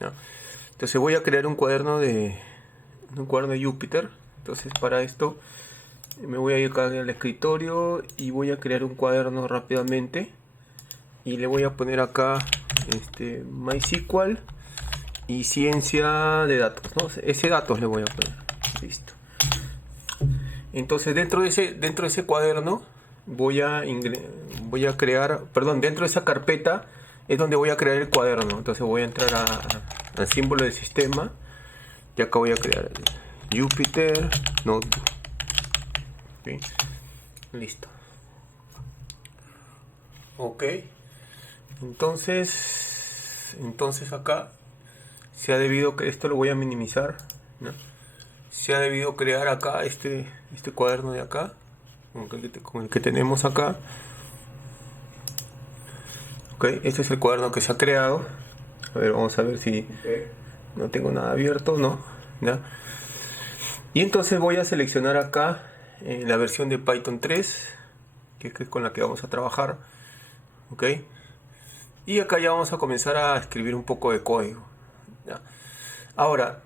¿ya? Entonces voy a crear un cuaderno de Jupyter. Entonces para esto me voy a ir acá al escritorio y voy a crear un cuaderno rápidamente y le voy a poner acá MySQL y ciencia de datos, ¿no? Ese datos le voy a poner. Listo. Entonces dentro de ese cuaderno voy a crear, perdón, dentro de esa carpeta es donde voy a crear el cuaderno. Entonces voy a entrar al símbolo del sistema y acá voy a crear el Jupyter Notebook. ¿Sí? Listo. Ok. Entonces acá se ha debido que esto lo voy a minimizar, ¿no? Se ha debido crear acá este cuaderno de acá con el que tenemos acá. Ok, este es el cuaderno que se ha creado. A ver, vamos a ver si no tengo nada abierto, ¿no? ¿Ya? Y entonces voy a seleccionar acá la versión de Python 3, que es con la que vamos a trabajar. Ok, y acá ya vamos a comenzar a escribir un poco de código, ¿ya? Ahora,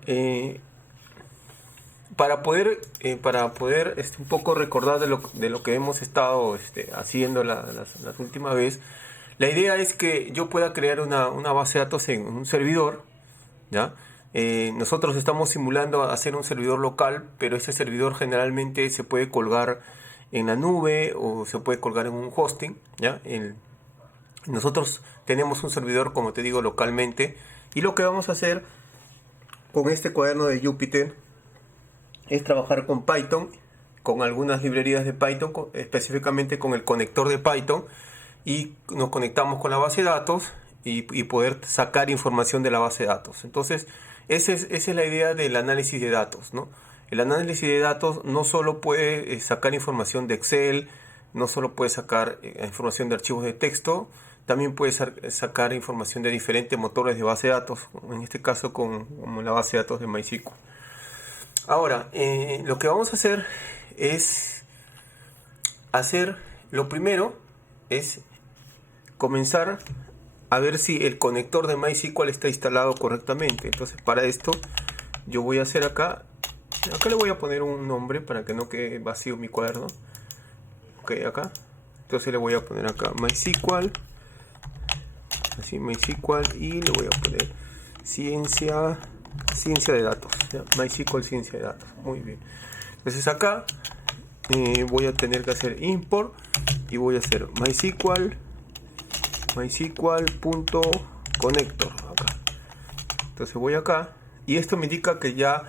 para poder un poco recordar de lo que hemos estado haciendo las últimas veces, la idea es que yo pueda crear una base de datos en un servidor, ¿ya? Nosotros estamos simulando hacer un servidor local, pero ese servidor generalmente se puede colgar en la nube o se puede colgar en un hosting, ¿ya? Nosotros tenemos un servidor, como te digo, localmente, y lo que vamos a hacer con este cuaderno de Jupyter es trabajar con Python, con algunas librerías de Python, específicamente con el conector de Python, y nos conectamos con la base de datos y poder sacar información de la base de datos. Entonces, esa es la idea del análisis de datos, ¿no? El análisis de datos no solo puede sacar información de Excel, no solo puede sacar información de archivos de texto, también puede sacar información de diferentes motores de base de datos, en este caso como la base de datos de MySQL. Ahora, lo que vamos a hacer es lo primero es comenzar a ver si el conector de MySQL está instalado correctamente. Entonces, para esto yo voy a hacer acá le voy a poner un nombre para que no quede vacío mi cuaderno. Ok, acá. Entonces le voy a poner acá MySQL, así MySQL, y le voy a poner ciencia de datos, ¿ya? MySQL ciencia de datos. Muy bien. Entonces acá voy a tener que hacer import y voy a hacer MySQL.connector acá. Entonces voy acá y esto me indica que ya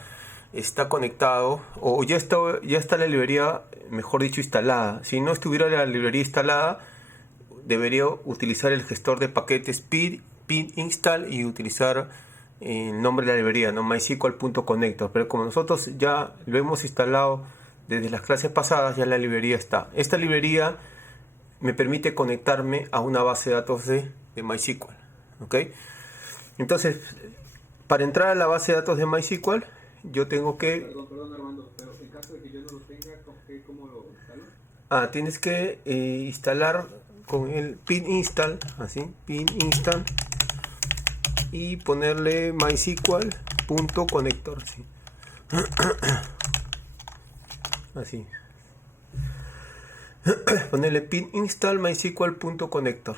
está conectado o ya está la librería, mejor dicho, instalada. Si no estuviera la librería instalada, debería utilizar el gestor de paquetes pid install y utilizar el nombre de la librería, ¿no? MySQL.connector. Pero como nosotros ya lo hemos instalado desde las clases pasadas, ya la librería está. Esta librería me permite conectarme a una base de datos de MySQL. ¿Ok? Entonces, para entrar a la base de datos de MySQL, yo tengo que... Perdón Armando, pero en caso de que yo no lo tenga, ¿cómo lo instalo? Tienes que instalar con el pin install, así, pin install, y ponerle MySQL.connector, ¿sí? Así. Ponerle pin install MySQL.connector,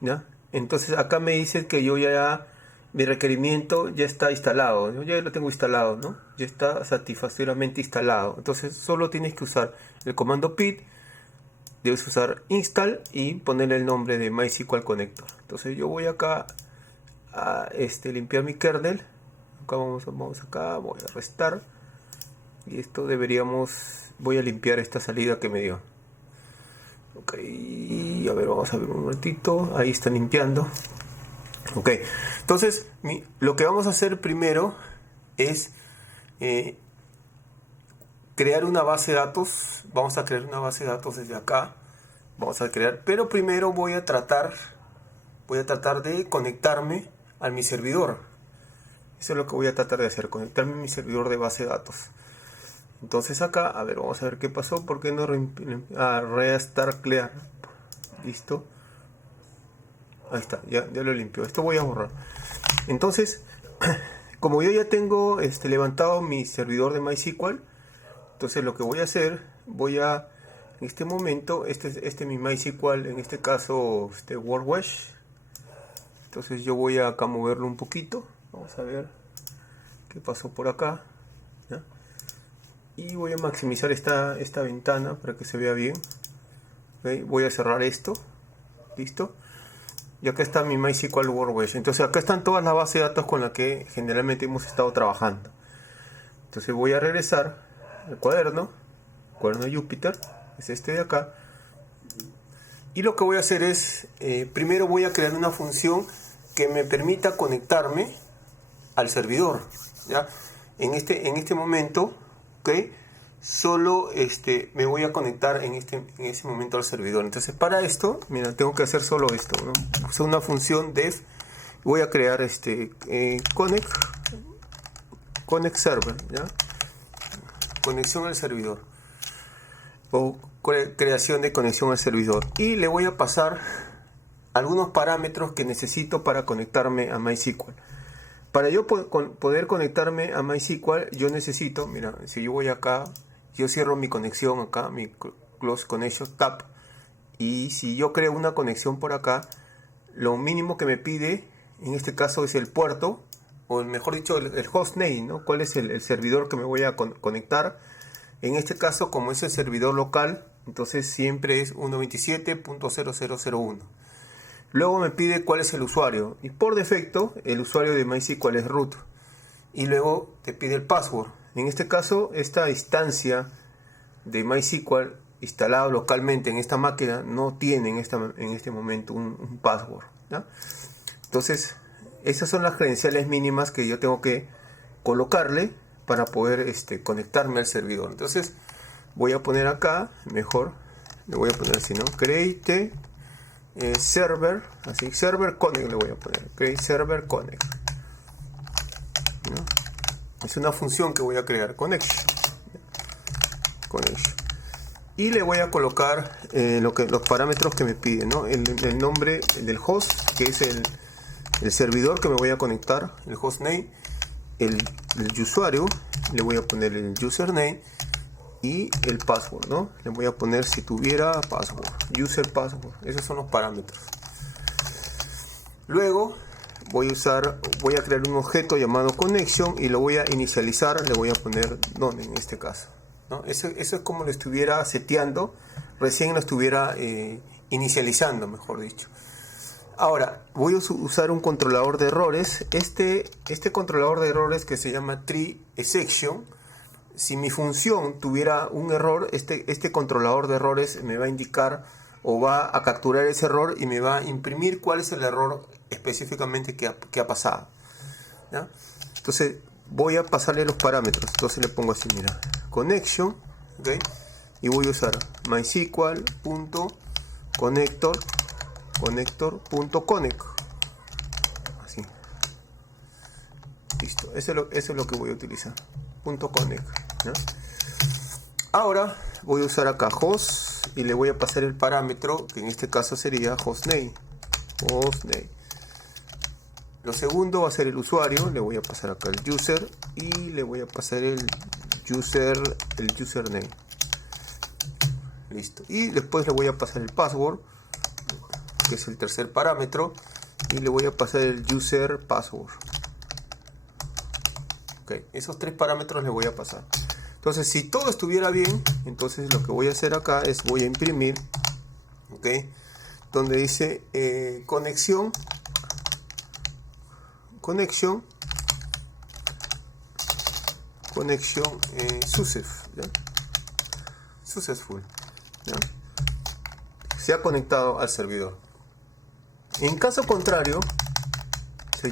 ¿ya? Entonces acá me dice que yo ya mi requerimiento ya está instalado. Yo ya lo tengo instalado, ¿no? Ya está satisfactoriamente instalado. Entonces solo tienes que usar el comando pid, debes usar install y ponerle el nombre de MySQL connector. Entonces yo voy acá a limpiar mi kernel. Acá vamos acá, voy a restar. Y esto voy a limpiar esta salida que me dio. Ok, a ver, vamos a ver un momentito. Ahí está limpiando. Ok, entonces lo que vamos a hacer primero es crear una base de datos. Vamos a crear una base de datos desde acá. Vamos a crear, pero primero voy a tratar de conectarme a mi servidor. Eso es lo que voy a tratar de hacer, conectarme a mi servidor de base de datos. Entonces acá, a ver, vamos a ver qué pasó. ¿Por qué no restart clear? Listo. Ahí está, ya lo limpio. Esto voy a borrar. Entonces, como yo ya tengo levantado mi servidor de MySQL, entonces lo que voy a hacer, en este momento, este es mi MySQL, en este caso WordWesh. Entonces yo voy a acá moverlo un poquito. Vamos a ver qué pasó por acá, ¿ya? Y voy a maximizar esta ventana para que se vea bien. ¿Okay? Voy a cerrar esto. Listo. Y acá está mi MySQL WordWesh. Entonces acá están todas las bases de datos con las que generalmente hemos estado trabajando. Entonces voy a regresar al cuaderno Jupyter, es este de acá. Y lo que voy a hacer es, primero voy a crear una función que me permita conectarme al servidor, ¿ya? En este momento, ¿ok? Solo me voy a conectar en ese momento al servidor. Entonces para esto, mira, tengo que hacer solo esto, ¿no? Uso una función def, voy a crear connect server, ¿ya? Conexión al servidor o creación de conexión al servidor, y le voy a pasar algunos parámetros que necesito para conectarme a MySQL. Para yo poder conectarme a MySQL, yo necesito, mira, si yo voy acá, yo cierro mi conexión acá, mi Close Connection Tab, y si yo creo una conexión por acá, lo mínimo que me pide, en este caso, es el puerto, o mejor dicho, el hostname, ¿no? ¿Cuál es el servidor que me voy a conectar? En este caso, como es el servidor local, entonces siempre es 127.0001. Luego me pide cuál es el usuario, y por defecto el usuario de MySQL es root, y luego te pide el password. En este caso, esta instancia de MySQL instalado localmente en esta máquina no tiene en este momento un password, ¿ya? Entonces esas son las credenciales mínimas que yo tengo que colocarle para poder conectarme al servidor. Entonces voy a poner acá, mejor le voy a poner así, ¿no? Create server, así, server connect le voy a poner, create server connect, ¿no? Es una función que voy a crear, connection, y le voy a colocar los parámetros que me piden, ¿no? El nombre del host, que es el servidor que me voy a conectar, el hostname, el usuario, le voy a poner el username, y el password, ¿no? Le voy a poner, si tuviera password, user password. Esos son los parámetros. Luego voy a crear un objeto llamado connection y lo voy a inicializar. Le voy a poner none en este caso, ¿no? Eso es como lo estuviera seteando, recién lo estuviera inicializando, mejor dicho. Ahora voy a usar un controlador de errores. Este controlador de errores, que se llama tree exception. Si mi función tuviera un error, este controlador de errores me va a indicar o va a capturar ese error y me va a imprimir cuál es el error específicamente que ha pasado, ¿ya? Entonces voy a pasarle los parámetros. Entonces le pongo así, mira, connection, ¿okay? Y voy a usar mysql.connector.connect. Así. Listo. Eso es lo que voy a utilizar. .connect, ¿no? Ahora voy a usar acá host y le voy a pasar el parámetro, que en este caso sería hostname. Lo segundo va a ser el usuario. Le voy a pasar acá el user y le voy a pasar el username. Listo. Y después le voy a pasar el password, que es el tercer parámetro, y le voy a pasar el user password. Okay. Esos tres parámetros le voy a pasar. Entonces, si todo estuviera bien, entonces lo que voy a hacer acá es voy a imprimir, ¿okay? Donde dice conexión successful, ¿ya? Se ha conectado al servidor. En caso contrario,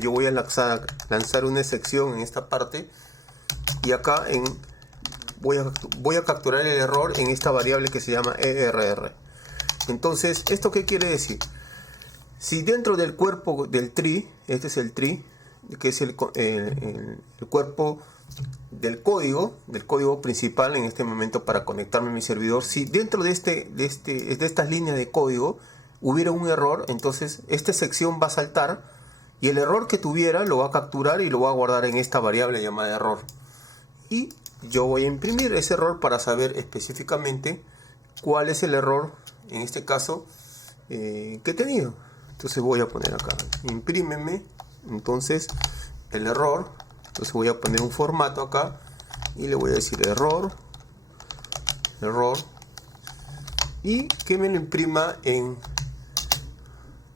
yo voy a lanzar una excepción en esta parte, y acá voy a capturar el error en esta variable que se llama err. Entonces, ¿esto qué quiere decir? Si dentro del cuerpo del tree, este es el tree, que es el cuerpo del código principal en este momento para conectarme a mi servidor, si dentro de estas líneas de código hubiera un error, entonces esta sección va a saltar y el error que tuviera lo va a capturar y lo va a guardar en esta variable llamada error. Y yo voy a imprimir ese error para saber específicamente cuál es el error, en este caso, que he tenido. Entonces voy a poner acá, imprímeme, entonces el error, entonces voy a poner un formato acá y le voy a decir error, y que me lo imprima en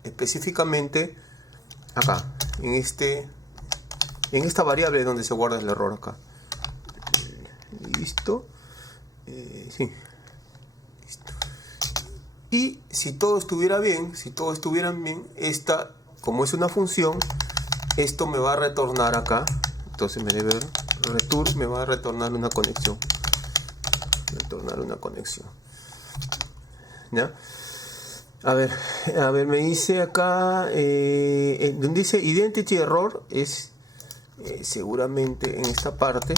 específicamente acá, en esta variable donde se guarda el error acá. Listo. Sí. Listo. Y si todo estuviera bien, esta, como es una función, esto me va a retornar acá. Entonces me debe return, me va a retornar una conexión. ¿Ya? A ver, me dice acá, donde dice identity error, es seguramente en esta parte.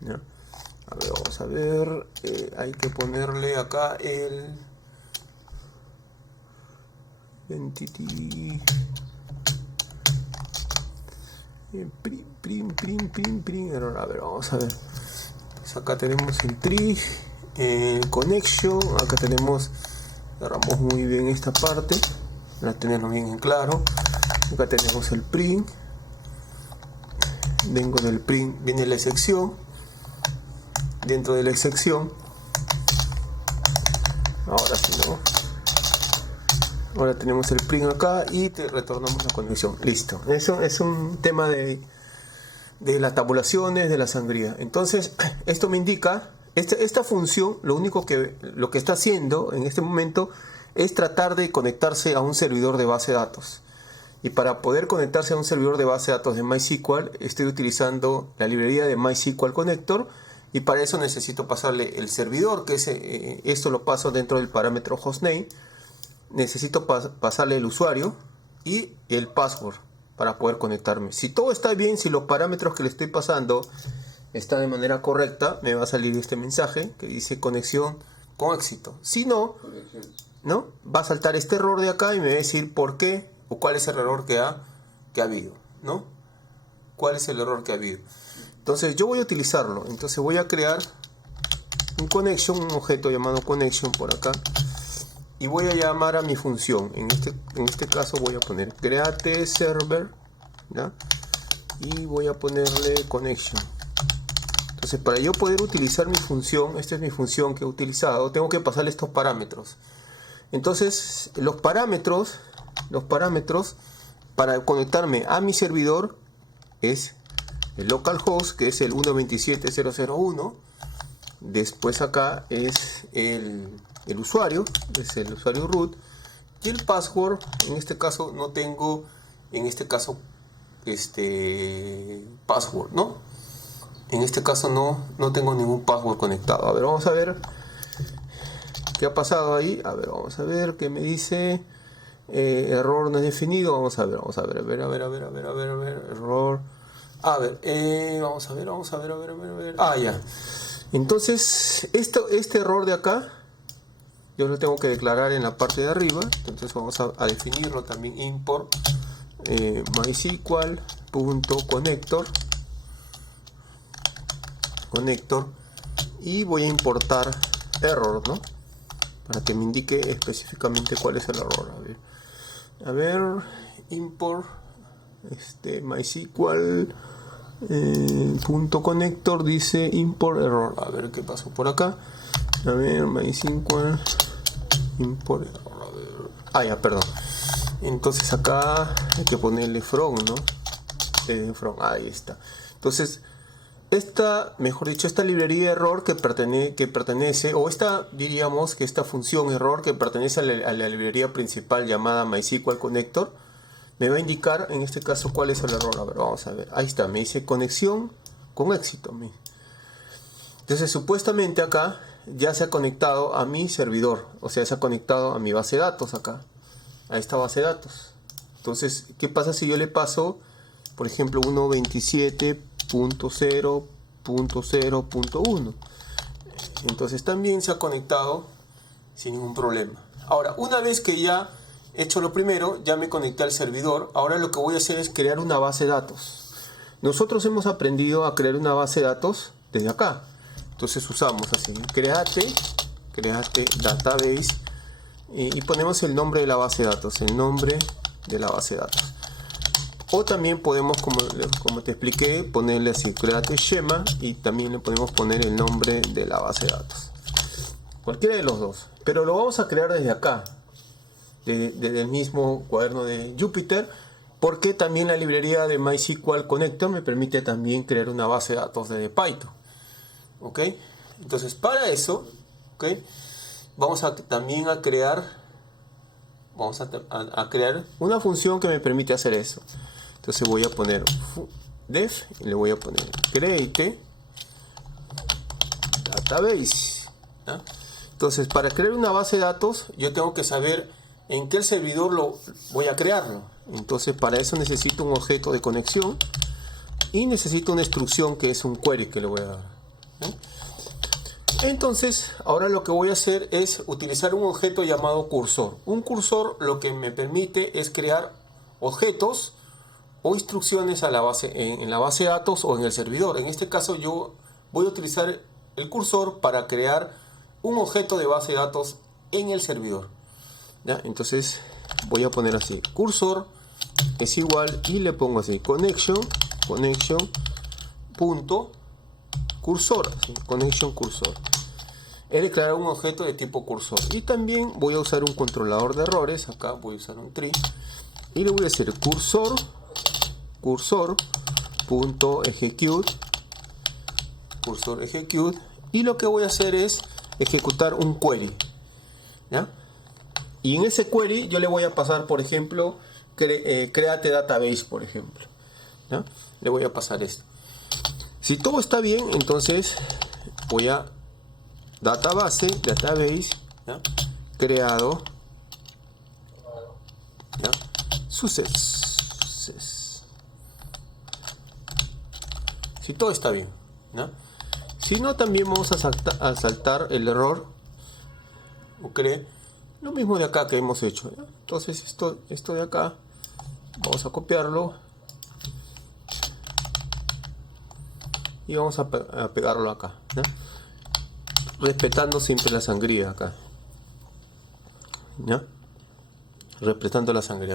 ¿Ya? A ver, vamos a ver, hay que ponerle acá el identity print error. A ver, vamos a ver. Pues acá tenemos el tree, connection, acá tenemos, agarramos muy bien esta parte, la tenemos bien en claro. Acá tenemos el print, dentro del print viene la excepción, dentro de la excepción, ahora sí, ¿no? Ahora tenemos el print acá y te retornamos la conexión. Listo. Eso es un tema de las tabulaciones, de la sangría. Entonces, esto me indica, esta función, lo que está haciendo en este momento es tratar de conectarse a un servidor de base de datos. Y para poder conectarse a un servidor de base de datos de MySQL, estoy utilizando la librería de MySQL Connector. Y para eso necesito pasarle el servidor, que es, esto lo paso dentro del parámetro hostname. Necesito pasarle el usuario y el password para poder conectarme. Si todo está bien, si los parámetros que le estoy pasando están de manera correcta, me va a salir este mensaje que dice conexión con éxito. Si no, va a saltar este error de acá y me va a decir por qué o cuál es el error que ha habido, ¿no? ¿Cuál es el error que ha habido? Entonces yo voy a utilizarlo. Entonces voy a crear un objeto llamado connection por acá. Y voy a llamar a mi función. En este caso voy a poner create server, ¿ya? Y voy a ponerle connection. Entonces, para yo poder utilizar mi función, esta es mi función que he utilizado, tengo que pasarle estos parámetros. Entonces, los parámetros para conectarme a mi servidor es el localhost, que es el 127.0.0.1. Después acá es el usuario, es el usuario root, y el password. En este caso no tengo, password, ¿no? En este caso no tengo ningún password conectado. A ver, vamos a ver qué ha pasado ahí. A ver, vamos a ver qué me dice. Error no es definido. Vamos a ver, error. A ver, vamos a ver. Ah, ya. Entonces, este error de acá, yo lo tengo que declarar en la parte de arriba. Entonces vamos a definirlo también, import mysql.connector, y voy a importar error, ¿no? Para que me indique específicamente cuál es el error. A ver, import mysql .connector dice import error. A ver qué pasó por acá. A ver, MySQL import error. A ver. Ah, ya, perdón. Entonces acá hay que ponerle from, ¿no? From, ahí está. Entonces, esta librería error que pertenece, o diríamos que esta función error que pertenece a la librería principal llamada MySQL Connector, me va a indicar en este caso cuál es el error. A ver, vamos a ver. Ahí está, me dice conexión con éxito. Entonces, supuestamente acá ya se ha conectado a mi servidor, o sea, se ha conectado a mi base de datos acá, a esta base de datos. Entonces, ¿qué pasa si yo le paso, por ejemplo, 127.0.0.1? Entonces también se ha conectado sin ningún problema. Ahora, una vez que ya he hecho lo primero, ya me conecté al servidor, ahora lo que voy a hacer es crear una base de datos. Nosotros hemos aprendido a crear una base de datos desde acá. Entonces usamos así, create database y ponemos el nombre de la base de datos, el nombre de la base de datos. O también podemos, como te expliqué, ponerle así, create schema y también le podemos poner el nombre de la base de datos. Cualquiera de los dos. Pero lo vamos a crear desde acá, desde el mismo cuaderno de Jupyter, porque también la librería de MySQL Connector me permite también crear una base de datos desde Python. ¿Ok? Entonces, para eso, ¿ok? Vamos a también a crear una función que me permite hacer eso. Entonces voy a poner def y le voy a poner create database, ¿ya? Entonces, para crear una base de datos, yo tengo que saber en qué servidor lo voy a crearlo. Entonces, para eso necesito un objeto de conexión y necesito una instrucción que es un query que le voy a dar, ¿eh? Entonces, ahora lo que voy a hacer es utilizar un objeto llamado cursor. Un cursor lo que me permite es crear objetos o instrucciones en la base de datos o en el servidor. En este caso yo voy a utilizar el cursor para crear un objeto de base de datos en el servidor, ¿ya? Entonces voy a poner así, cursor es igual y le pongo así, connection punto cursor, así, connection cursor. He declarado un objeto de tipo cursor y también voy a usar un controlador de errores. Acá voy a usar un tree y le voy a decir cursor.execute y lo que voy a hacer es ejecutar un query, ¿ya? Y en ese query yo le voy a pasar, por ejemplo, create database, por ejemplo, ¿ya? Le voy a pasar esto. Si todo está bien, entonces voy a database, ¿ya? Creado, ¿ya? Success. Si todo está bien, ¿no? Si no, también vamos a saltar el error, ¿ok? Lo mismo de acá que hemos hecho, ¿ya? Entonces esto de acá vamos a copiarlo y vamos a pegarlo acá, ¿ya? Respetando siempre la sangría acá, ¿ya? Respetando la sangría.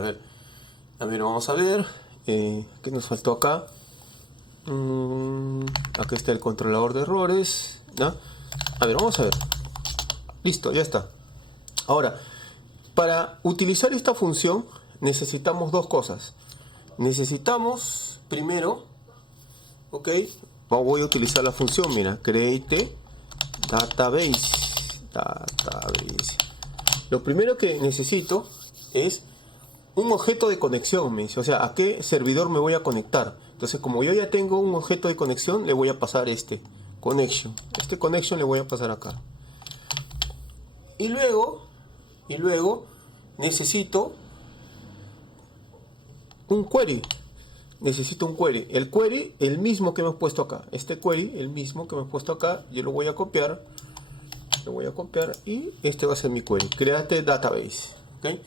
A ver, vamos a ver qué nos faltó acá. Acá está el controlador de errores, ¿no? A ver, vamos a ver. Listo, ya está. Ahora, para utilizar esta función necesitamos dos cosas. Necesitamos primero, ok, voy a utilizar la función, mira, create database. Lo primero que necesito es un objeto de conexión, me dice, o sea, ¿a qué servidor me voy a conectar? Entonces, como yo ya tengo un objeto de conexión, le voy a pasar este connection le voy a pasar acá. Y luego necesito un query. El query, el mismo que hemos puesto acá. Este query, el mismo que hemos puesto acá, yo lo voy a copiar. Y este va a ser mi query. Create database. ¿Okay?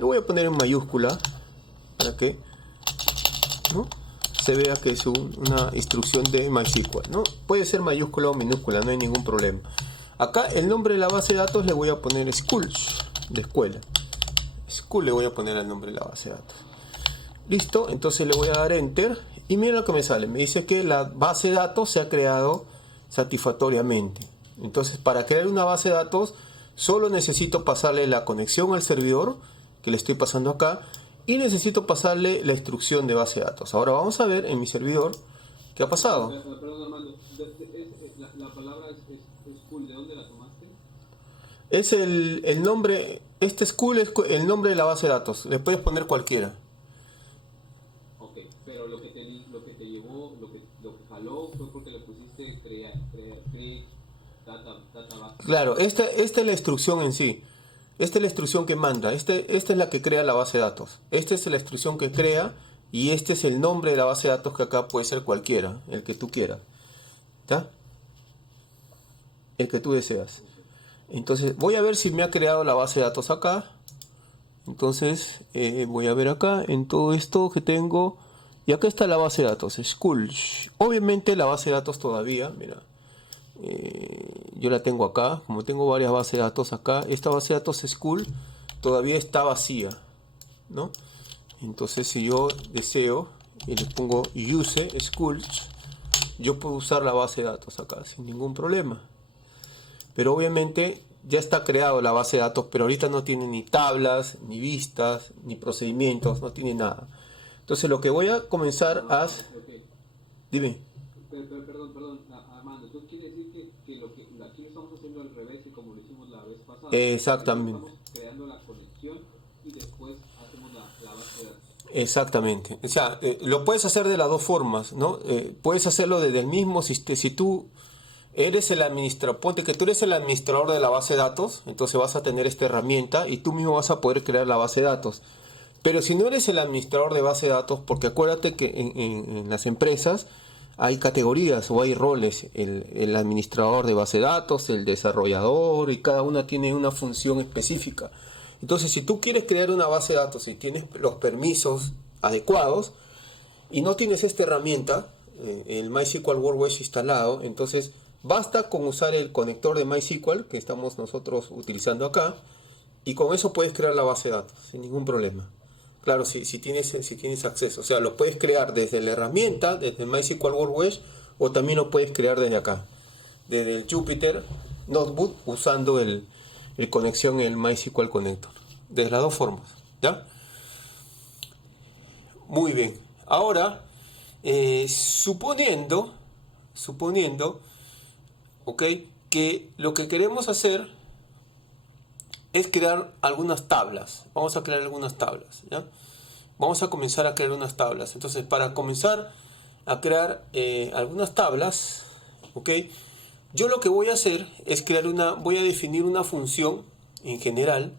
Lo voy a poner en mayúscula para que, ¿no?, se vea que es una instrucción de MySQL, ¿no? Puede ser mayúscula o minúscula, no hay ningún problema. Acá el nombre de la base de datos le voy a poner school, de escuela. School le voy a poner el nombre de la base de datos. Listo, entonces le voy a dar enter y mira lo que me sale. Me dice que la base de datos se ha creado satisfactoriamente. Entonces, para crear una base de datos solo necesito pasarle la conexión al servidor que le estoy pasando acá y necesito pasarle la instrucción de base de datos. Ahora vamos a ver en mi servidor qué ha pasado. Perdón, Armando, la palabra es school, ¿de dónde la tomaste? Es el nombre, este school es el nombre de la base de datos, le puedes poner cualquiera. Ok, pero lo que te llevó, lo que jaló fue porque le pusiste create database. Claro, esta es la instrucción en sí. Esta es la instrucción que manda. Esta es la que crea la base de datos. Esta es la instrucción que crea y este es el nombre de la base de datos, que acá puede ser cualquiera, el que tú quieras, ¿ya? El que tú deseas. Entonces voy a ver si me ha creado la base de datos acá. Entonces voy a ver acá en todo esto que tengo. Y acá está la base de datos, School. Obviamente la base de datos todavía, mira, yo la tengo acá. Como tengo varias bases de datos acá, esta base de datos School todavía está vacía, ¿no? Entonces si yo deseo y le pongo use schools, yo puedo usar la base de datos acá sin ningún problema. Pero obviamente ya está creado la base de datos, pero ahorita no tiene ni tablas, ni vistas, ni procedimientos, no tiene nada. Entonces lo que voy a comenzar a... Okay. Dime. Perdón, Armando, ¿tú quieres decir que aquí lo estamos haciendo al revés de como lo hicimos la vez pasada? Exactamente. Estamos creando la conexión y después hacemos la base de datos. Exactamente. O sea, lo puedes hacer de las dos formas, ¿no? Puedes hacerlo desde el mismo sistema. Si tú eres el administrador, ponte que tú eres el administrador de la base de datos, entonces vas a tener esta herramienta y tú mismo vas a poder crear la base de datos. Pero si no eres el administrador de base de datos, porque acuérdate que en las empresas hay categorías o hay roles, el administrador de base de datos, el desarrollador, y cada una tiene una función específica. Entonces, si tú quieres crear una base de datos y tienes los permisos adecuados y no tienes esta herramienta, el MySQL Workbench instalado, entonces basta con usar el conector de MySQL que estamos nosotros utilizando acá y con eso puedes crear la base de datos sin ningún problema. Claro, si tienes acceso, o sea, lo puedes crear desde la herramienta, desde el MySQL Workbench, o también lo puedes crear desde acá, desde el Jupyter Notebook, usando el conexión en el MySQL Connector. De las dos formas, ¿ya? Muy bien. Ahora, suponiendo, ok, que lo que queremos hacer es crear algunas tablas. Vamos a crear algunas tablas, ¿ya? Vamos a comenzar a crear unas tablas. Entonces, para comenzar a crear algunas tablas, ok, yo lo que voy a hacer es voy a definir una función en general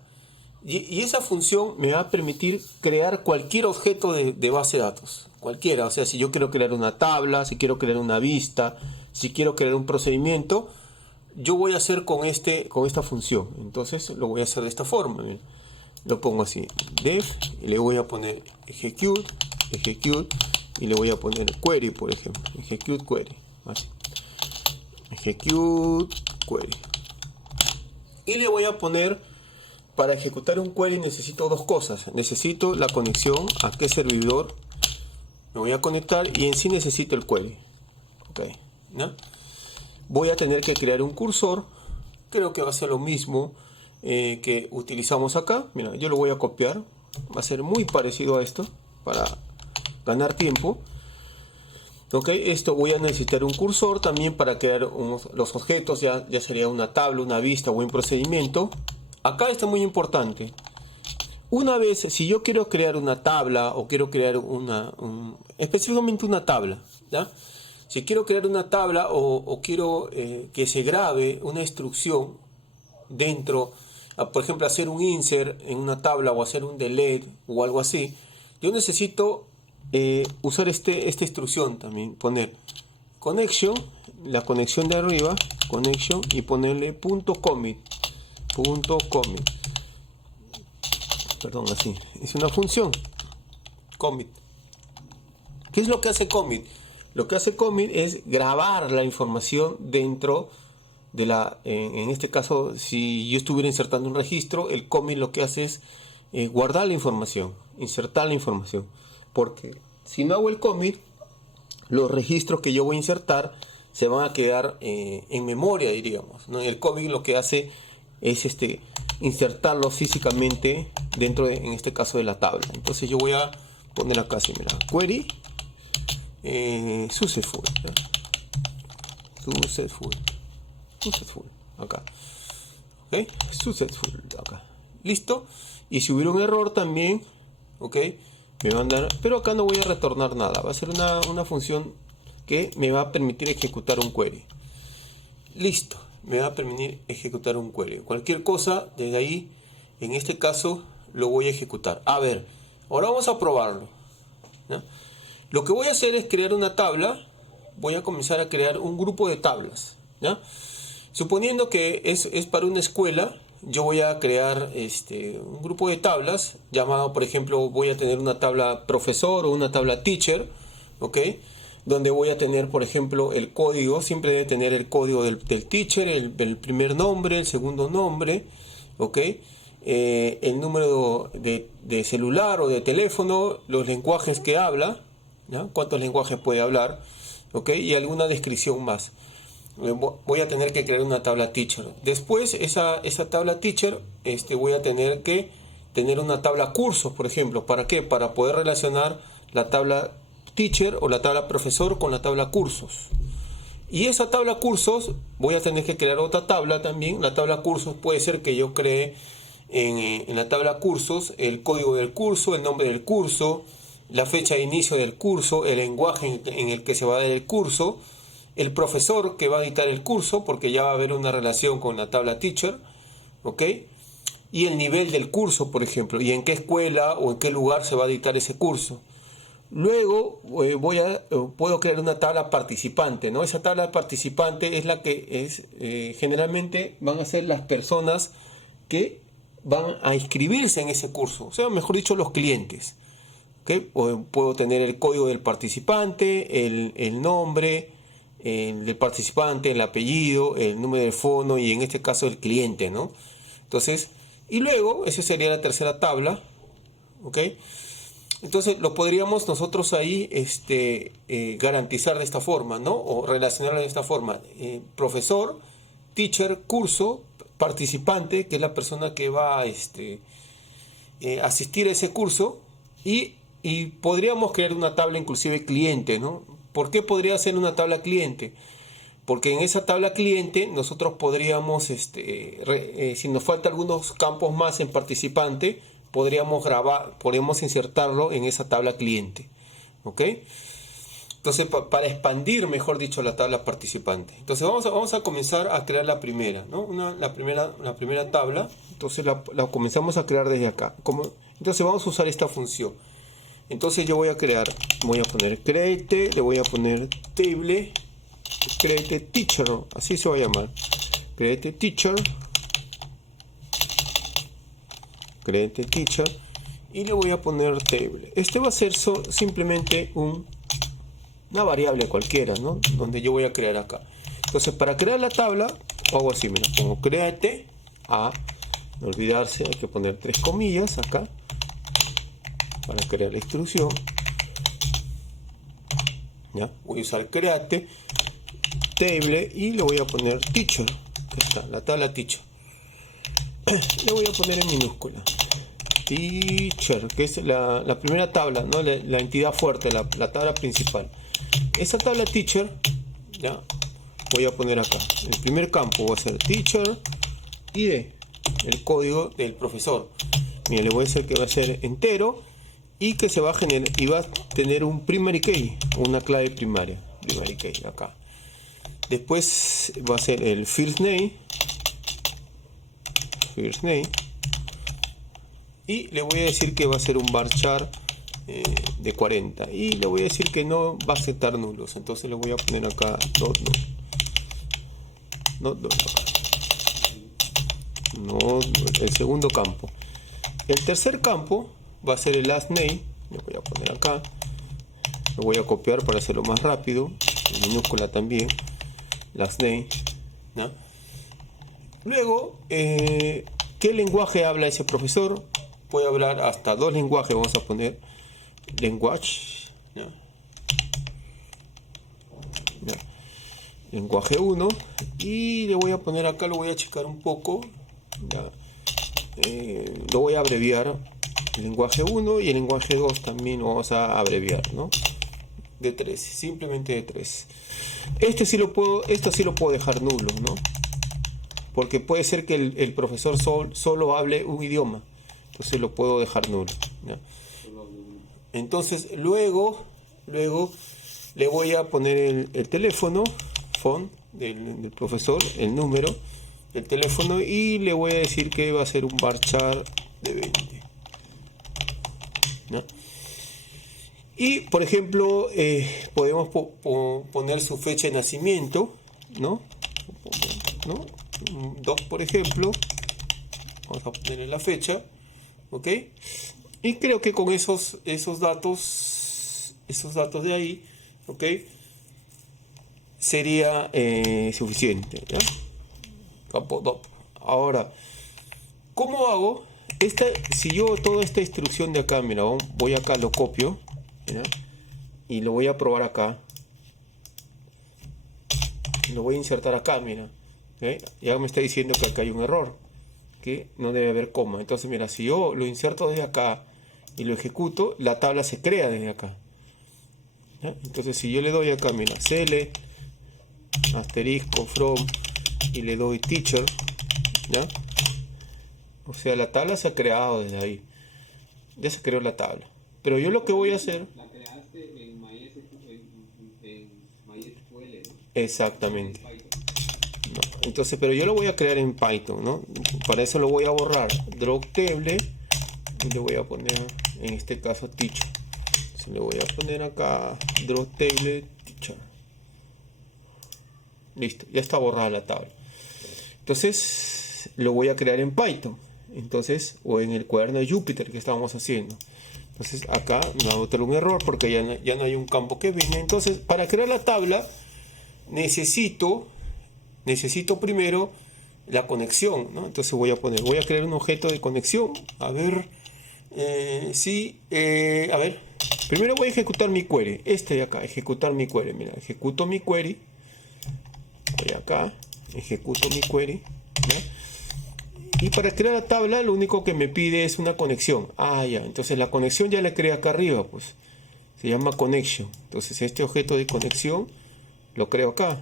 y esa función me va a permitir crear cualquier objeto de base de datos, cualquiera. O sea, si yo quiero crear una tabla, si quiero crear una vista, si quiero crear un procedimiento, yo voy a hacer con esta función. Entonces lo voy a hacer de esta forma. Miren. Lo pongo así, def, y le voy a poner execute, y le voy a poner query, por ejemplo, execute query, así. Execute query. Y le voy a poner, para ejecutar un query necesito dos cosas. Necesito la conexión a qué servidor me voy a conectar y en sí necesito el query. Ok, ¿no? Voy a tener que crear un cursor. Creo que va a ser lo mismo que utilizamos acá. Mira, yo lo voy a copiar. Va a ser muy parecido a esto para ganar tiempo. Ok, esto voy a necesitar un cursor también para crear los objetos. Ya sería una tabla, una vista o un procedimiento. Acá está muy importante. Una vez, si yo quiero crear una tabla o quiero crear específicamente una tabla, ¿ya? Si quiero crear una tabla o quiero que se grabe una instrucción dentro, por ejemplo, hacer un insert en una tabla o hacer un delete o algo así, yo necesito usar esta instrucción también, poner connection, la conexión de arriba, connection, y ponerle .commit, perdón, así, es una función, commit. ¿Qué es lo que hace commit? Lo que hace commit es grabar la información dentro de en este caso, si yo estuviera insertando un registro, el commit lo que hace es guardar la información, insertar la información. Porque si no hago el commit, los registros que yo voy a insertar se van a quedar en memoria, diríamos, ¿no? El commit lo que hace es insertarlos físicamente dentro en este caso de la tabla. Entonces yo voy a poner acá así, mira, query successful, successful acá, ok, successful acá, listo. Y si hubiera un error también, ok, me va a dar, pero acá no voy a retornar nada, va a ser una función que me va a permitir ejecutar un query. Listo, me va a permitir ejecutar un query. Cualquier cosa desde ahí, en este caso, lo voy a ejecutar. A ver, ahora vamos a probarlo, ¿no? Lo que voy a hacer es crear una tabla. Voy a comenzar a crear un grupo de tablas, ¿no? Suponiendo que es para una escuela, yo voy a crear un grupo de tablas llamado, por ejemplo, voy a tener una tabla profesor o una tabla teacher, ¿ok? Donde voy a tener, por ejemplo, el código, siempre debe tener el código del teacher, el primer nombre, el segundo nombre, ¿ok? El número de celular o de teléfono, los lenguajes que habla, ¿no? Cuántos lenguajes puede hablar, ¿ok? Y alguna descripción más. Voy a tener que crear una tabla teacher. Después, esa tabla teacher, voy a tener que tener una tabla cursos, por ejemplo. ¿Para qué? Para poder relacionar la tabla teacher o la tabla profesor con la tabla cursos. Y esa tabla cursos, voy a tener que crear otra tabla también. La tabla cursos puede ser que yo cree en la tabla cursos el código del curso, el nombre del curso, la fecha de inicio del curso, el lenguaje en el que se va a dar el curso, el profesor que va a dictar el curso, porque ya va a haber una relación con la tabla teacher, ¿ok? Y el nivel del curso, por ejemplo, y en qué escuela o en qué lugar se va a dictar ese curso. Luego puedo crear una tabla participante, ¿no? Esa tabla participante es la que generalmente van a ser las personas que van a inscribirse en ese curso, o sea, mejor dicho, los clientes. ¿Okay? Puedo tener el código del participante, el nombre del participante, el apellido, el número de fono y en este caso el cliente, ¿no? Entonces, y luego, esa sería la tercera tabla, ¿ok? Entonces lo podríamos nosotros ahí garantizar de esta forma, ¿no? O relacionarlo de esta forma. Profesor, teacher, curso, participante, que es la persona que va a asistir a ese curso, y podríamos crear una tabla inclusive cliente, ¿no? ¿Por qué podría ser una tabla cliente? Porque en esa tabla cliente nosotros podríamos, si nos falta algunos campos más en participante, podríamos insertarlo en esa tabla cliente, ¿ok? Entonces, para expandir, mejor dicho, la tabla participante. Entonces, vamos a comenzar a crear la primera, ¿no? La primera tabla. Entonces, la comenzamos a crear desde acá. Entonces, vamos a usar esta función. Entonces, voy a poner create, le voy a poner table, create teacher, así se va a llamar. Create teacher. Create teacher. Y le voy a poner table. Este va a ser simplemente una variable cualquiera, ¿no? Donde yo voy a crear acá. Entonces, para crear la tabla, hago así, mira, pongo create a, no olvidarse, hay que poner 3 comillas acá para crear la instrucción. ¿Ya? Voy a usar create table y le voy a poner teacher. Aquí está, la tabla teacher. Le voy a poner en minúscula. Teacher, que es la primera tabla, ¿no? La entidad fuerte, la tabla principal. Esa tabla teacher, ya, voy a poner acá. El primer campo va a ser teacher y el código del profesor. Miren, le voy a decir que va a ser entero y que se va a generar y va a tener un primary key, una clave primaria, primary key acá. Después va a ser el first name y le voy a decir que va a ser un varchar de 40 y le voy a decir que no va a aceptar nulos. Entonces le voy a poner acá no, el segundo campo. El tercer campo va a ser el last name. Le voy a poner acá, lo voy a copiar para hacerlo más rápido, en minúscula también, last name, ¿no? Luego, ¿qué lenguaje habla ese profesor? Puede hablar hasta 2 lenguajes. Vamos a poner language, ¿ya? ¿Ya? Lenguaje 1 y le voy a poner acá, lo voy a checar un poco, ¿ya? Lo voy a abreviar, el lenguaje 1 y el lenguaje 2 también lo vamos a abreviar, ¿no? De 3, simplemente de 3. Esto sí lo puedo dejar nulo, ¿no? Porque puede ser que el profesor solo hable un idioma, entonces lo puedo dejar nulo, ¿ya? Entonces luego le voy a poner el teléfono, phone del profesor, el número del teléfono, y le voy a decir que va a ser un varchar de 20, ¿no? Y por ejemplo, podemos poner su fecha de nacimiento, ¿no? ¿no? Un doc, por ejemplo, vamos a ponerle la fecha, ¿ok? Y creo que con esos datos de ahí, ¿ok? Sería suficiente, ¿ya? Campo doc. Ahora, ¿cómo hago? Si yo toda esta instrucción de acá, mira, voy acá, lo copio, ¿ya? Y lo voy a probar acá. Lo voy a insertar acá, mira. ¿Okay? Ya me está diciendo que acá hay un error, que no debe haber coma. Entonces, mira, si yo lo inserto desde acá y lo ejecuto, la tabla se crea desde acá, ¿ya? Entonces, si yo le doy acá, mira, cl asterisco from y le doy teacher, ¿ya? O sea, la tabla se ha creado desde ahí. Ya se creó la tabla. Pero yo lo que voy a hacer... La creaste en MySQL, ¿no? Exactamente. En Python. No, entonces, pero yo lo voy a crear en Python, ¿no? Para eso lo voy a borrar. Drop table y le voy a poner, en este caso, teacher. Entonces le voy a poner acá drop table teacher. Listo, ya está borrada la tabla. Entonces lo voy a crear en Python. Entonces, o en el cuaderno de Jupyter que estábamos haciendo. Entonces acá me va a botar un error porque ya no hay un campo que viene. Entonces, para crear la tabla necesito primero la conexión, ¿no? Entonces voy a crear un objeto de conexión. A ver, a ver, primero voy a ejecutar mi query. Este de acá, ejecutar mi query. Mira, ejecuto mi query. Voy acá, ejecuto mi query, ¿no? Y para crear la tabla, lo único que me pide es una conexión. Ah, ya, entonces la conexión ya la creé acá arriba, pues. Se llama connection. Entonces este objeto de conexión lo creo acá,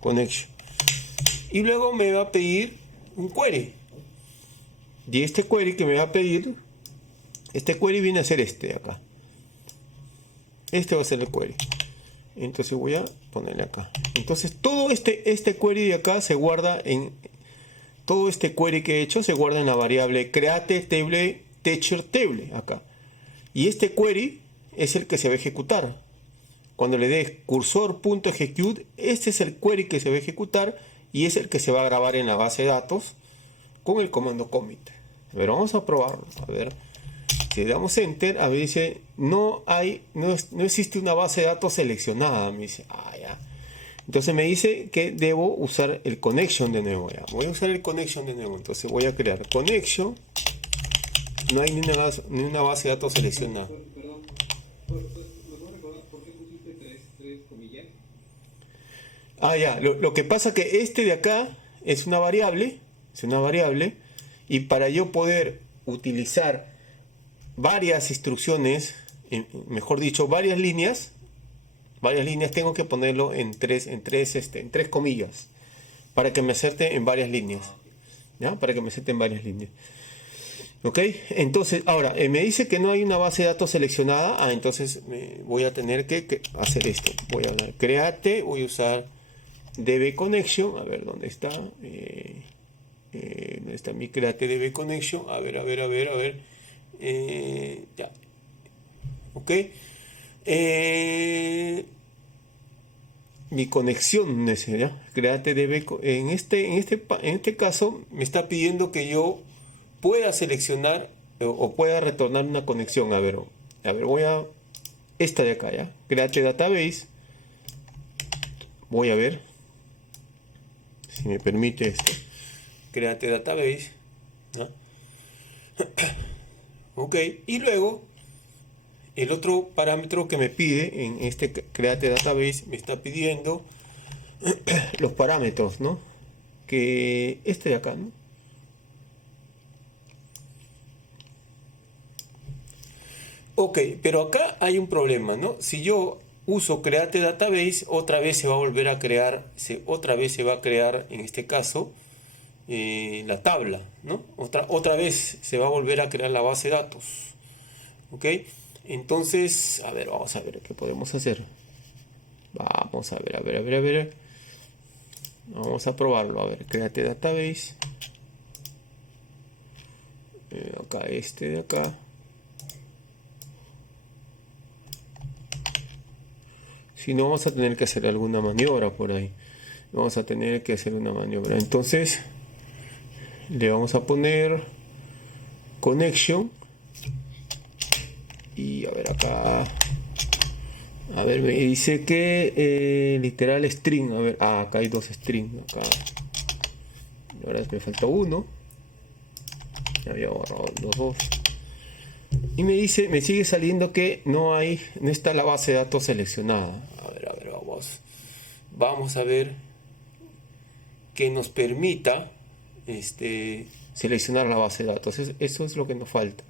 connection. Y luego me va a pedir un query. Y este query que me va a pedir, este query viene a ser este de acá. Este va a ser el query. Entonces voy a ponerle acá. Entonces todo este query de acá se guarda en... Todo este query que he hecho se guarda en la variable create table teacher table acá. Y este query es el que se va a ejecutar. Cuando le dé cursor.execute, este es el query que se va a ejecutar y es el que se va a grabar en la base de datos con el comando commit. A ver, vamos a probarlo. A ver, si le damos enter, a ver, dice, no existe una base de datos seleccionada. Me dice, ya. Entonces me dice que debo usar el connection de nuevo. Ya. Voy a usar el connection de nuevo. Entonces voy a crear connection. No hay ni una base de datos seleccionada. Perdón, ¿me puedo recordar por qué pusiste tres comillas? Ya. Lo que pasa que este de acá es una variable. Y para yo poder utilizar varias instrucciones, mejor dicho, varias líneas, tengo que ponerlo en tres comillas para que me acerte en varias líneas, ¿ya? Para que me acerte en varias líneas. Ok, entonces ahora me dice que no hay una base de datos seleccionada. Entonces voy a tener que hacer esto. Voy a dar create, voy a usar db connection. A ver dónde está. ¿Dónde está mi create db connection? A ver. Ya. Ok. Mi conexión, ¿ya? Create db. En este caso me está pidiendo que yo pueda seleccionar o pueda retornar una conexión. A ver, voy a esta de acá, ¿ya? Create database. Voy a ver si me permite esto. Create database, ¿no? Ok, y luego el otro parámetro que me pide en este create database me está pidiendo los parámetros, ¿no? Que este de acá, ¿no? Ok, pero acá hay un problema, ¿no? Si yo uso create database, otra vez se va a volver a crear, otra vez se va a crear, en este caso, la tabla, ¿no? Otra vez se va a volver a crear la base de datos. ¿Ok? Entonces, a ver, vamos a ver qué podemos hacer. Vamos a ver. Vamos a probarlo. A ver, create database. Acá, este de acá. Si no, vamos a tener que hacer alguna maniobra por ahí. vamos a tener que hacer una maniobra. Entonces le vamos a poner connection y a ver acá, a ver, me dice que literal string, a ver, acá hay dos strings, acá ahora me falta uno, ya había borrado los dos y me dice, me sigue saliendo que no está la base de datos seleccionada. A ver, vamos a ver que nos permita seleccionar la base de datos. Eso es lo que nos falta.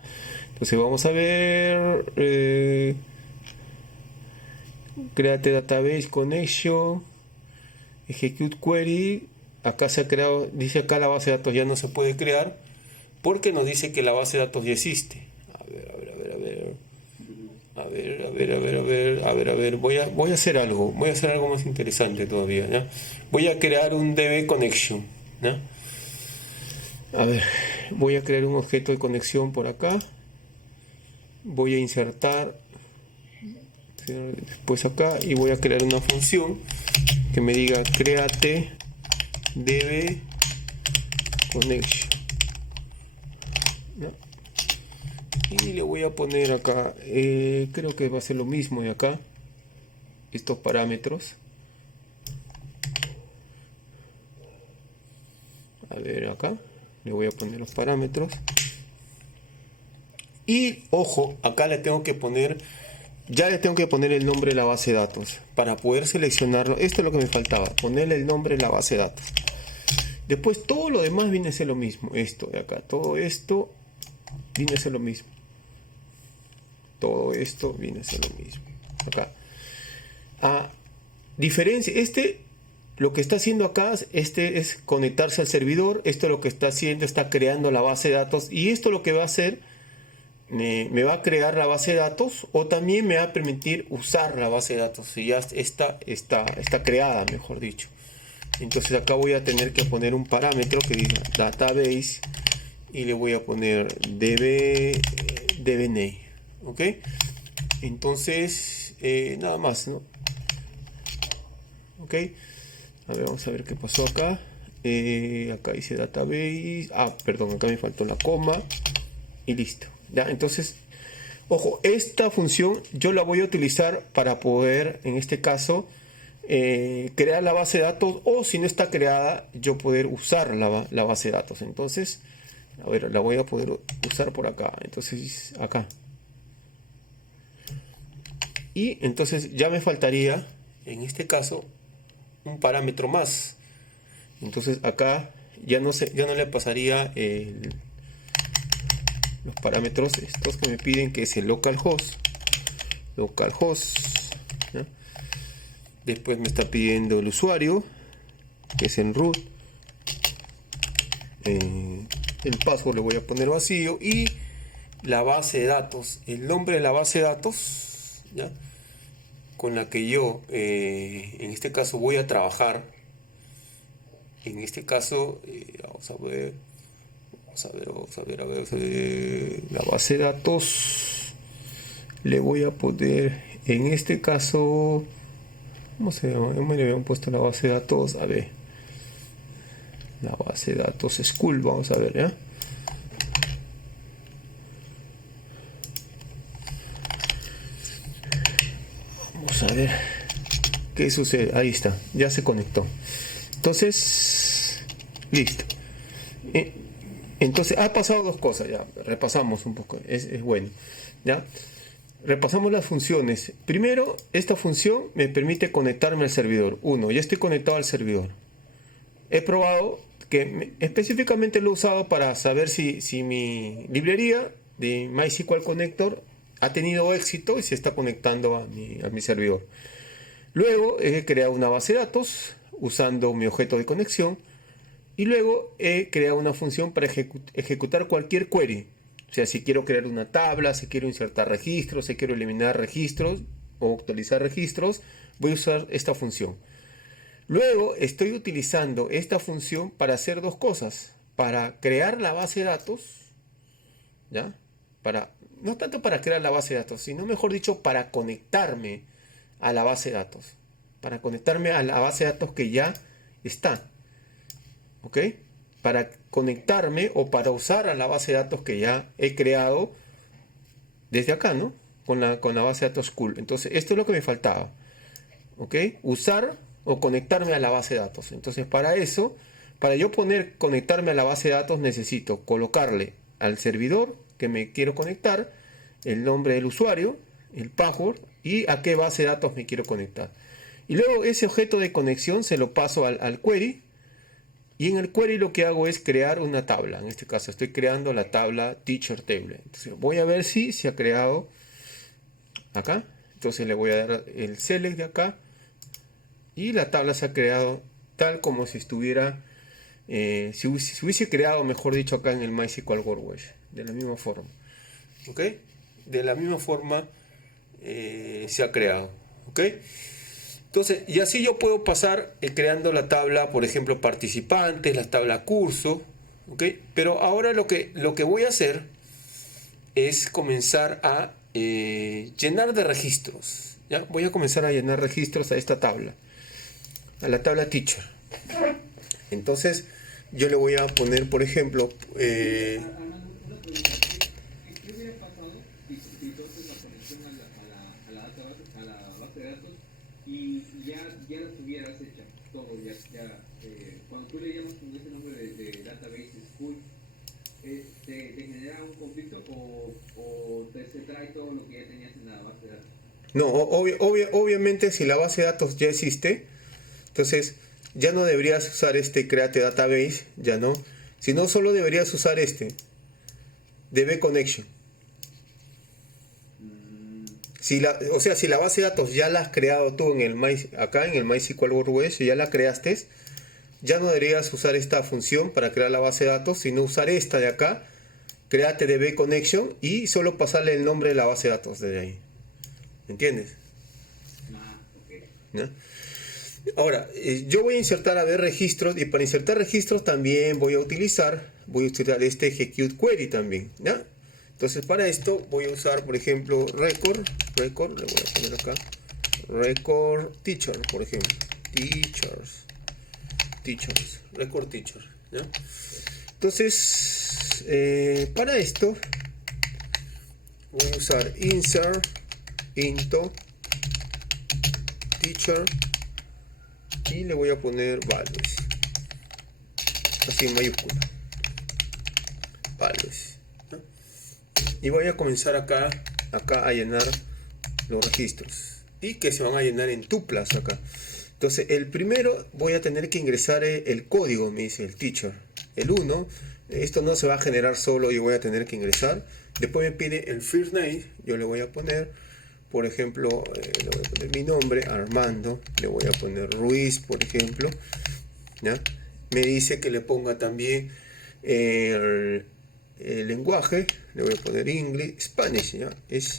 Entonces vamos a ver, create database connection, execute query. Acá se ha creado, dice acá la base de datos ya no se puede crear porque nos dice que la base de datos ya existe. A ver, voy a hacer algo más interesante todavía, ¿ya? Voy a crear un DB connection, ¿ya? A ver, voy a crear un objeto de conexión por acá, voy a insertar después acá y voy a crear una función que me diga create DB connection, ¿no? Y le voy a poner acá, creo que va a ser lo mismo de acá, estos parámetros. A ver, acá le voy a poner los parámetros. Y ojo, acá le tengo que poner, ya le tengo que poner el nombre de la base de datos para poder seleccionarlo. Esto es lo que me faltaba, ponerle el nombre de la base de datos. Después todo lo demás viene a ser lo mismo. Esto de acá, todo esto viene a ser lo mismo. Todo esto viene a ser lo mismo. Acá. A diferencia, lo que está haciendo acá, es conectarse al servidor. Esto lo que está haciendo, está creando la base de datos. Y esto lo que va a hacer, me va a crear la base de datos o también me va a permitir usar la base de datos. Si ya está creada, mejor dicho. Entonces acá voy a tener que poner un parámetro que diga database y le voy a poner dbname. ¿Ok? Entonces, nada más, ¿no? ¿Ok? A ver, vamos a ver qué pasó acá. Acá dice database. Perdón, acá me faltó la coma. Y listo. ¿Ya? Entonces, ojo, esta función yo la voy a utilizar para poder, en este caso, crear la base de datos, o si no está creada, yo poder usar la base de datos. Entonces, a ver, la voy a poder usar por acá. Entonces, acá. Y entonces ya me faltaría, en este caso, un parámetro más. Entonces acá ya no le pasaría los parámetros estos que me piden, que es el localhost, ¿no? Después me está pidiendo el usuario, que es en root. El password le voy a poner vacío y la base de datos, el nombre de la base de datos, ¿ya? Con la que yo en este caso voy a trabajar. En este caso, vamos a ver, la base de datos le voy a poner, en este caso, ¿cómo se llama? No me le habían puesto la base de datos, a ver, la base de datos school, vamos a ver, ¿ya? Vamos a ver qué sucede. Ahí está, ya se conectó. Entonces, listo. Entonces, ha pasado dos cosas, ya repasamos un poco, es bueno, ¿ya? Repasamos las funciones. Primero, esta función me permite conectarme al servidor. Uno, ya estoy conectado al servidor. He probado que específicamente lo he usado para saber si mi librería de MySQL Connector ha tenido éxito y se está conectando a mi servidor. Luego he creado una base de datos usando mi objeto de conexión y luego he creado una función para ejecutar cualquier query. O sea, si quiero crear una tabla, si quiero insertar registros, si quiero eliminar registros o actualizar registros, voy a usar esta función. Luego estoy utilizando esta función para hacer dos cosas. Para crear la base de datos, ¿ya? No tanto para crear la base de datos, sino mejor dicho, para conectarme a la base de datos. Para conectarme a la base de datos que ya está, ¿ok? Para conectarme o para usar a la base de datos que ya he creado desde acá, ¿no? Con la base de datos cool. Entonces, esto es lo que me faltaba, ¿ok? Usar o conectarme a la base de datos. Entonces, para eso, para yo conectarme a la base de datos, necesito colocarle al servidor que me quiero conectar el nombre del usuario, el password y a qué base de datos me quiero conectar. Y luego ese objeto de conexión se lo paso al query. Y en el query lo que hago es crear una tabla. En este caso estoy creando la tabla teacher table. Entonces voy a ver si se ha creado acá. Entonces le voy a dar el select de acá. Y la tabla se ha creado tal como si estuviera, si hubiese creado, mejor dicho, acá en el MySQL Workbench. De la misma forma. ¿Ok? De la misma forma se ha creado. ¿Ok? Entonces, y así yo puedo pasar creando la tabla, por ejemplo, participantes, la tabla curso, ¿ok? Pero ahora lo que voy a hacer es comenzar a llenar de registros, ¿ya? Voy a comenzar a llenar registros a esta tabla, a la tabla teacher. Entonces, yo le voy a poner, por ejemplo, ¿Qué hubiera pasado si entonces la conexión a la base de datos y ya las hubieras hecho todo, cuando tú le llamas con ese nombre de database school, ¿te genera un conflicto o se trae todo lo que ya tenías en la base de datos? no, obviamente si la base de datos ya existe, entonces ya no deberías usar este create database, ya no, sino solo deberías usar este DB connection. O sea, si la base de datos ya la has creado tú acá en el MySQL Workbench, ya la creaste, ya no deberías usar esta función para crear la base de datos, sino usar esta de acá, create DB connection y solo pasarle el nombre de la base de datos desde ahí. ¿Entiendes? Okay. ¿No? Ahora, yo voy a insertar registros, y para insertar registros también voy a utilizar este execute query también, ¿ya? Entonces para esto voy a usar, por ejemplo, record, le voy a poner acá, record teacher, por ejemplo, record teacher, ¿ya? Entonces, para esto voy a usar insert into teacher y le voy a poner values, así en mayúscula, values, ¿no? Y voy a comenzar acá a llenar los registros y que se van a llenar en tuplas acá. Entonces el primero voy a tener que ingresar el código, me dice el teacher, el 1. Esto no se va a generar solo, yo voy a tener que ingresar. Después me pide el first name, yo le voy a poner, por ejemplo, le voy a poner mi nombre, Armando, le voy a poner Ruiz, por ejemplo, ¿ya? Me dice que le ponga también el lenguaje, le voy a poner English, Spanish, ¿ya? Es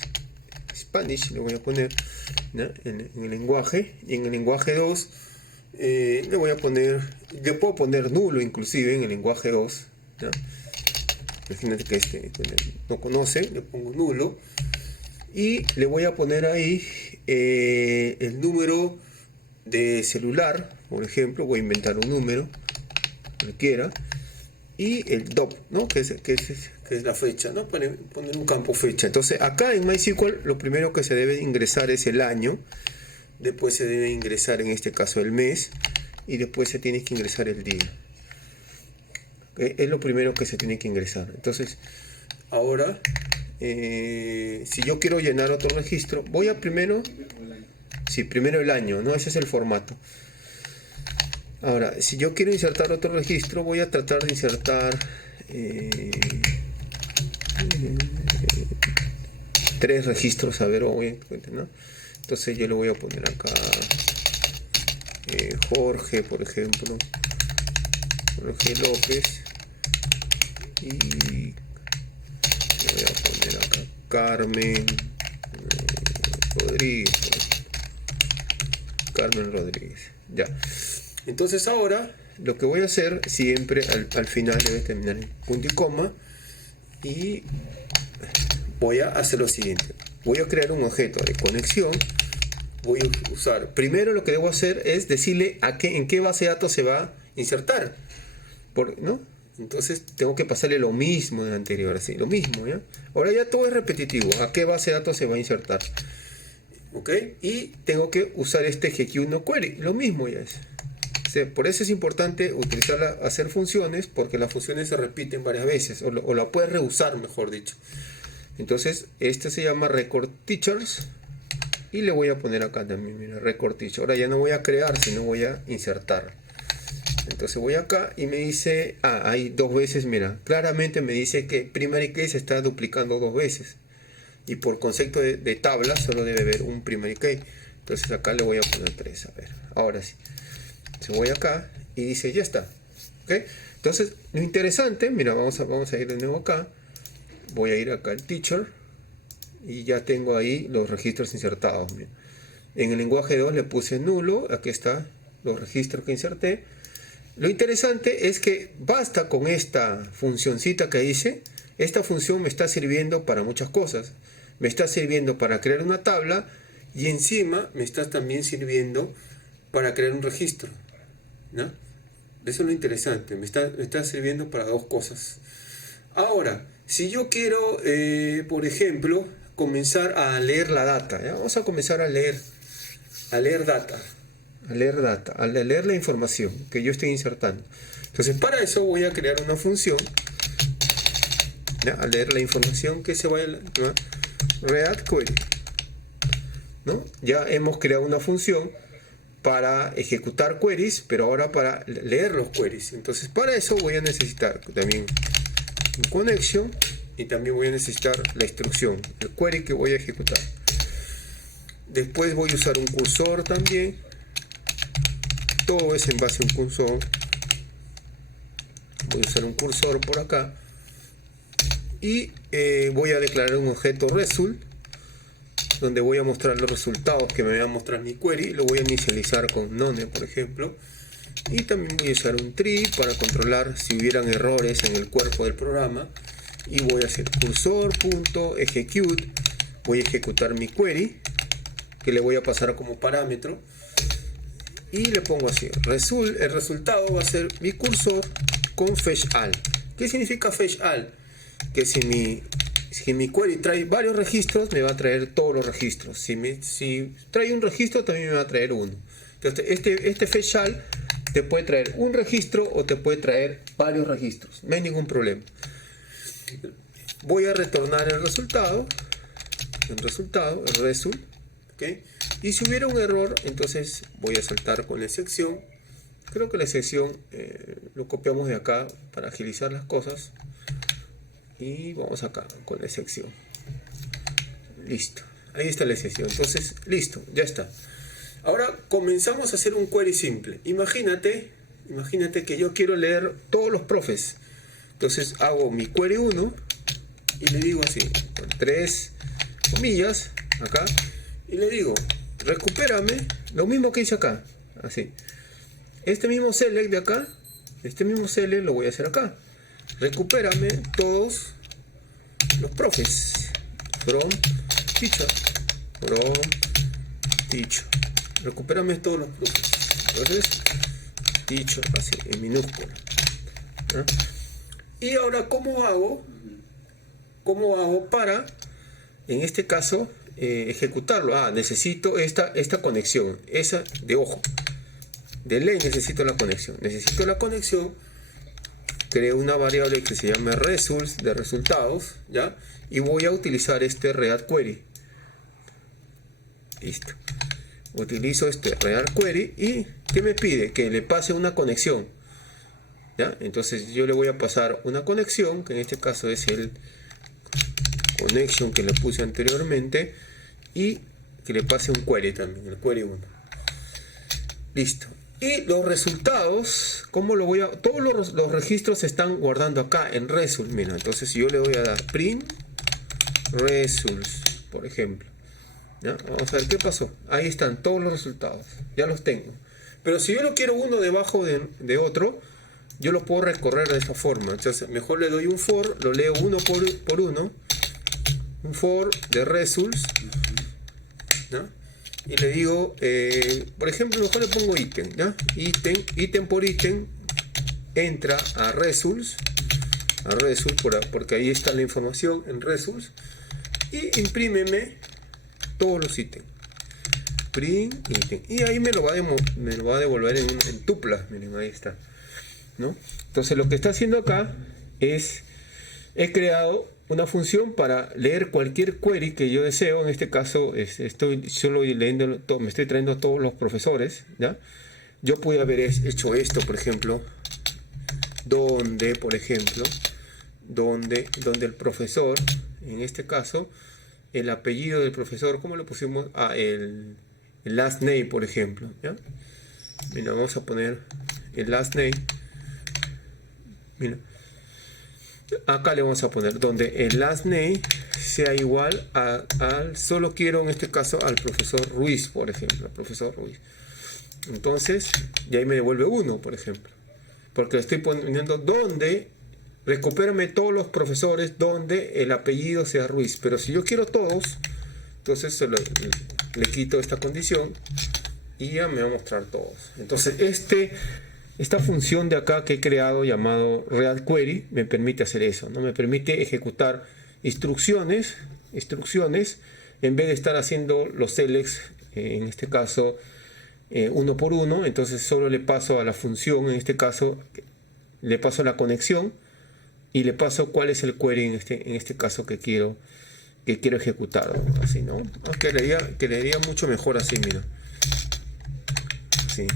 Spanish, le voy a poner, ¿ya? En el lenguaje, y en el lenguaje 2 le voy a poner, le puedo poner nulo inclusive en el lenguaje 2, ¿ya? Imagínate que no conoce, le pongo nulo y le voy a poner ahí el número de celular, por ejemplo, voy a inventar un número cualquiera y el DOP, ¿no? que es la fecha, ¿no? Poner un campo fecha. Entonces acá en MySQL lo primero que se debe ingresar es el año, después se debe ingresar en este caso el mes y después se tiene que ingresar el día. ¿Okay? Es lo primero que se tiene que ingresar. Entonces ahora si yo quiero llenar otro registro, voy a primero el año, ¿no? Ese es el formato. Ahora, si yo quiero insertar otro registro, voy a tratar de insertar 3 registros, a ver, ¿no? Entonces yo le voy a poner acá Jorge, por ejemplo, Jorge López, y le voy a poner acá Carmen Rodríguez, ya. Entonces ahora lo que voy a hacer siempre al final debe terminar en punto y coma y voy a hacer lo siguiente. Voy a crear un objeto de conexión voy a usar. Primero lo que debo hacer es decirle en qué base de datos se va a insertar. ¿No? Entonces tengo que pasarle lo mismo de anterior, así, lo mismo, ¿ya? Ahora ya todo es repetitivo. ¿A qué base de datos se va a insertar? ¿Ok? Y tengo que usar este execute no query. Lo mismo ya es. Por eso es importante utilizarla, hacer funciones, porque las funciones se repiten varias veces, o la puedes reusar, mejor dicho. Entonces, este se llama record teachers, y le voy a poner acá también, mira, record teacher. Ahora ya no voy a crear, sino voy a insertar. Entonces voy acá y me dice, hay dos veces, mira, claramente me dice que primary key se está duplicando dos veces. Y por concepto de tabla, solo debe haber un primary key. Entonces acá le voy a poner 3, a ver, ahora sí. Se voy acá y dice ya está. ¿Okay? Entonces lo interesante, mira, vamos a ir de nuevo acá. Voy a ir acá al teacher y ya tengo ahí los registros insertados. Mira. En el lenguaje 2 le puse nulo, aquí está los registros que inserté. Lo interesante es que basta con esta funcioncita que hice. Esta función me está sirviendo para muchas cosas. Me está sirviendo para crear una tabla y encima me está también sirviendo para crear un registro, ¿no? Eso es lo interesante, me está sirviendo para dos cosas. Ahora, si yo quiero, por ejemplo, comenzar a leer la data, ¿ya? Vamos a comenzar a leer data, a leer la información que yo estoy insertando. Entonces, para eso voy a crear una función, ¿ya? A leer la información que se vaya, ¿no? React query, ¿no? Ya hemos creado una función para ejecutar queries, pero ahora para leer los queries. Entonces para eso voy a necesitar también un connection y también voy a necesitar la instrucción, el query que voy a ejecutar. Después voy a usar un cursor también. Todo es en base a un cursor. Voy a usar un cursor por acá y voy a declarar un objeto result, donde voy a mostrar los resultados que me va a mostrar mi query. Lo voy a inicializar con none, por ejemplo, y también voy a usar un tree para controlar si hubieran errores en el cuerpo del programa. Y voy a hacer cursor.execute, voy a ejecutar mi query, que le voy a pasar como parámetro, y le pongo así, el resultado va a ser mi cursor con fetch all. ¿Qué significa fetch all? Que si mi query trae varios registros, me va a traer todos los registros. Si trae un registro, también me va a traer uno. Entonces, este fetch all te puede traer un registro o te puede traer varios registros. No hay ningún problema. Voy a retornar el resultado, el result. ¿Okay? Y si hubiera un error, entonces voy a saltar con la excepción. Creo que la excepción lo copiamos de acá para agilizar las cosas. Y vamos acá con la excepción. Listo. Ahí está la excepción. Entonces, listo, ya está. Ahora comenzamos a hacer un query simple. Imagínate que yo quiero leer todos los profes. Entonces hago mi query 1 y le digo así, con 3 comillas acá, y le digo, recupérame lo mismo que hice acá. Así. Este mismo select de acá, este mismo select lo voy a hacer acá. Recupérame todos los profes from teacher, recupérame todos los profes. Entonces teacher así en minúscula, ¿no? Y ahora ¿cómo hago para en este caso ejecutarlo? Necesito esta conexión, esa de ojo, de ley necesito la conexión, creo una variable que se llama results, de resultados, ¿ya? Y voy a utilizar este react query. Listo. Utilizo este react query y ¿qué me pide? Que le pase una conexión, ¿ya? Entonces yo le voy a pasar una conexión, que en este caso es el connection que le puse anteriormente, y que le pase un query también, el query 1. Listo. Y los resultados, ¿cómo lo voy a...? Todos los registros se están guardando acá en result. Mira, entonces yo le voy a dar print results, por ejemplo. ¿Ya? Vamos a ver qué pasó. Ahí están todos los resultados. Ya los tengo. Pero si yo no quiero uno debajo de otro, yo lo puedo recorrer de esta forma. Entonces mejor le doy un for, lo leo uno por uno. Un for de results, ¿no? y le digo, por ejemplo, mejor le pongo ítem, ¿ya? Ítem por ítem, entra a results, porque ahí está la información en results, y imprímeme todos los ítems. Print ítem, y ahí me lo va a devolver en tuplas, miren, ahí está, ¿no? Entonces lo que está haciendo acá es, he creado una función para leer cualquier query que yo deseo. En este caso estoy solo leyendo, me estoy trayendo a todos los profesores, ¿ya? Yo pude haber hecho esto, por ejemplo, donde el profesor, en este caso, el apellido del profesor, ¿cómo lo pusimos? El last name, por ejemplo, ¿ya? Mira, vamos a poner el last name. Mira, acá le vamos a poner donde el last name sea igual al, solo quiero en este caso al profesor Ruiz, por ejemplo, al profesor Ruiz. Entonces, y ahí me devuelve 1, por ejemplo, porque le estoy poniendo donde recupérame todos los profesores donde el apellido sea Ruiz. Pero si yo quiero todos, entonces le quito esta condición y ya me va a mostrar todos. Entonces esta función de acá que he creado llamado real query me permite hacer eso, ¿no? Me permite ejecutar instrucciones en vez de estar haciendo los selects, en este caso uno por uno. Entonces solo le paso a la función, en este caso le paso la conexión y le paso cuál es el query en este caso que quiero ejecutar, ¿no? Así, ¿no? Que leería mucho mejor así, mira, así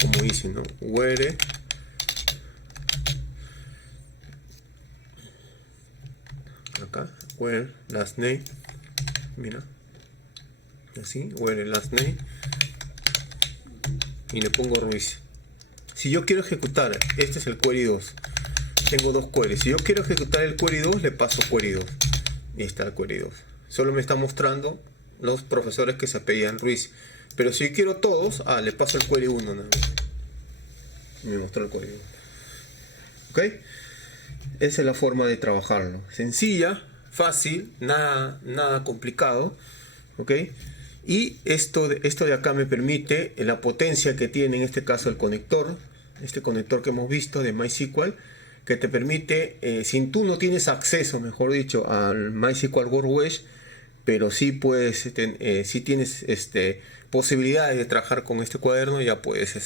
como hice, ¿no? Where acá, where last name, mira, así, where last name, y le pongo Ruiz. Si yo quiero ejecutar, este es el query 2, tengo dos queries. Si yo quiero ejecutar el query 2, le paso query 2, y está el query 2. Solo me está mostrando los profesores que se apellidan Ruiz. Pero si quiero todos, le paso el query 1, ¿no? Me mostró el código. ¿Ok? Esa es la forma de trabajarlo. Sencilla, fácil, nada complicado. ¿Ok? Y esto de acá me permite la potencia que tiene en este caso el conector. Este conector que hemos visto de MySQL, que te permite, si tú no tienes acceso, mejor dicho, al MySQL WordWesh, pero sí puedes, si tienes posibilidades de trabajar con este cuaderno, ya puedes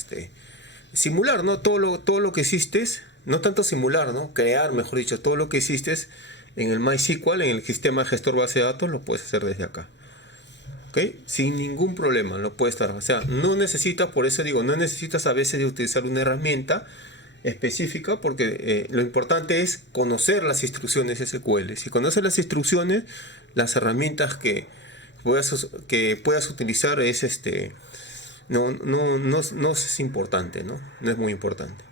simular, ¿no? Todo lo que hiciste, no tanto simular, ¿no? Crear, mejor dicho, todo lo que hiciste en el MySQL, en el sistema de gestor base de datos, lo puedes hacer desde acá. ¿Ok? Sin ningún problema lo puedes trabajar. O sea, no necesitas, por eso digo, no necesitas a veces de utilizar una herramienta específica, porque lo importante es conocer las instrucciones SQL. Si conoces las instrucciones, las herramientas que puedas utilizar es no es importante, ¿no? No es muy importante.